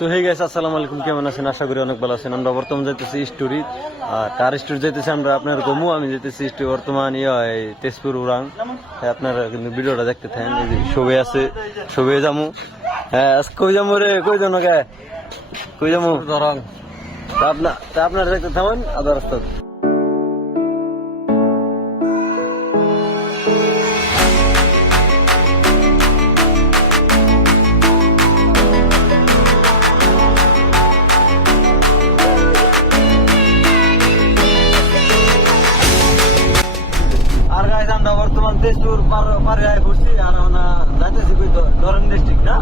So hey guys, আসসালামু আলাইকুম। কেমন আছেন? আশা করি অনেক ভালো আছেন। আমরা বর্তমান যাইতেছি স্টোরি, আর কার স্টোরি যাইতেছি আমরা আপনার গমু, আমি যাইতেছি স্টোরি বর্তমান তেজপুর উড়াং। আপনারা কিন্তু ভিডিওটা দেখতে থাকেন। এই যে শোবে আছে, শোবে যামু। হ্যাঁ, কই যামু রে, কই যাবো গে, কই যামু ধরং। আপনারা দেখতে থাকুন আদার রাস্তা। আমরা বর্তমান তেজপুর পারে ঘুরছি, আর আমরা যাইতেছি ধরন ডিস্ট্রিক্ট না,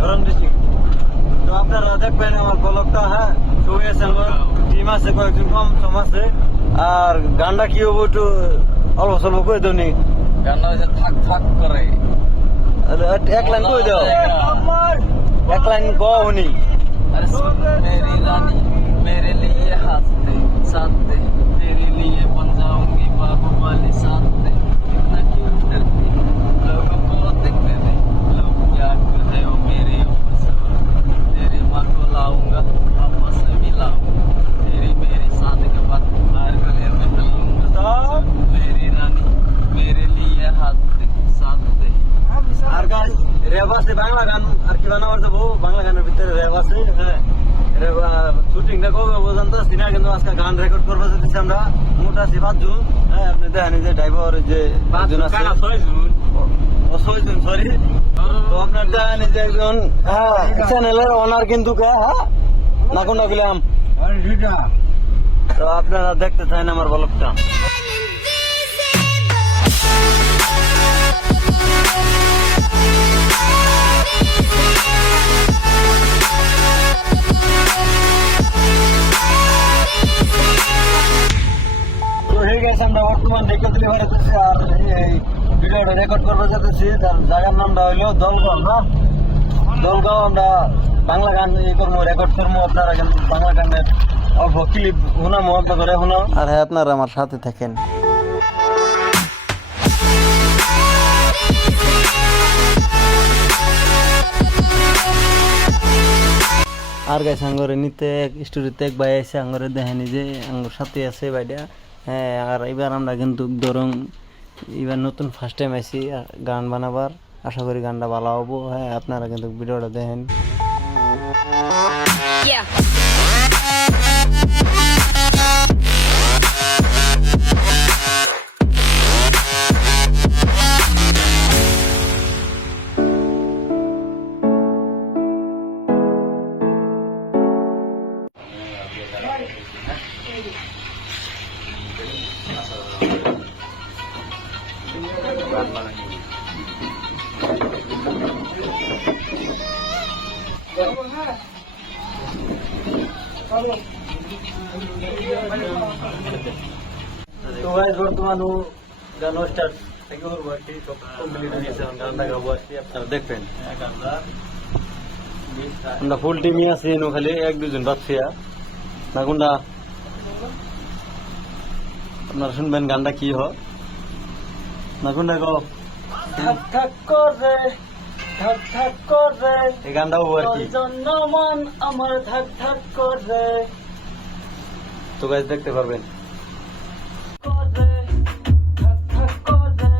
ধরন ডিস্ট্রিক্ট। তো আপনারা দেখবেন আমার ব্লগটা। হ্যাঁ, সবাই আছে, আমার টিম আছে, কয়েকজন কম সম আছে। আর গানটা কি হবো একটু অল্প স্বল্প করে দেবনি। গানটা হচ্ছে থাক থাক করে, এক লাইন করে দাও, এক লাইন কওনি। अरे सुन मेरी रानी मेरे लिए हाथ दे साथ दे, तेरे लिए बन जाऊंगी बाहुबली साथ दे, कितना क्यूट करती है लोगों को देखने दे, लोग क्या कर रहे हो मेरे ऊपर सवार, तेरे माँ को लाऊंगा वापस मिलाऊंगा, तेरी मेरी शादी के बाद बाहर गले में चलूंगा, मेरी रानी मेरे लिए हाथ दे साथ दे। আর গান রেবাসে বাংলা গান আর কি বানাবার যাবো, বাংলা গানের ভিতরে রেবাসে। হ্যাঁ, শুটিংটা কবে পর্যন্ত সিনা, কিন্তু আজকে গান রেকর্ড করবো যেতেছি আমরা। মোট আছি 5 জন। হ্যাঁ, আপনি দেখেন যে ড্রাইভার যে 5 জন আছে, 6 জন সরি। তো আপনার দেখেন যে একজন চ্যানেলের ওনার কিন্তু হ্যাঁ না কোনটা গেলাম। তো আপনারা দেখতে চান আমার ব্লগটা। আমরা বর্তমান ডেকেতলি বাড়াতেছি, আর এই ভিডিওটা রেকর্ড করতে যেতেছি। তার জায়গার নামটা হইলো দলগাঁও না, দলগাঁও। আমরা বাংলা গান করবো, রেকর্ড করবো। আপনারা কিন্তু বাংলা গানের অল্প ক্লিপ শোনামো, আপনারা শোনো। আর হ্যাঁ, আপনারা আমার সাথে থাকেন। আর গাইছে আঙ্গরে নিতে স্টোরিতে এক ভাই আছে, আঙ্গরে দেখেনি যে আঙ্গর সাথে আছে ভাইটা। হ্যাঁ, আর এবার আমরা কিন্তু ধরুন এবার নতুন ফার্স্ট টাইম আইছি গান বানাবার। আশা করি গানটা ভালো হবো। হ্যাঁ, আপনারা কিন্তু ভিডিওটা দেখেন। তো গাইস, বর্তমান গান স্টার্ট থেকে করবো আর কি, সব কমপ্লিট হয়ে গেছে। গানটা গাবো আর কি, আপনারা দেখবেন। আমরা ফুল টিমই আছি, খালি 1-2 জন বাচ্চা না কোনটা। আপনারা শুনবেন গানটা কি হয় না কোনটা গো। থাক থাক করে থাক থাক করে, এই গানটা হবো আর কি। জন্য মন আমার থাক থাক করে, তো গাইস দেখতে পারবেন। করে থাক থাক করে,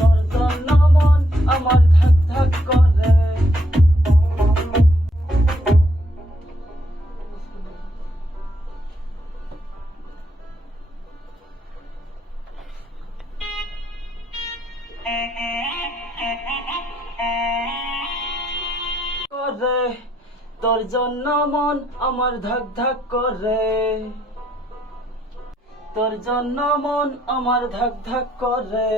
তোর জন্য মন আমার থাক থাক করে। করে তোর জন্য মন আমার ধাক ধাক করে, তোর জন্য মন আমার ধাক ধাক করে।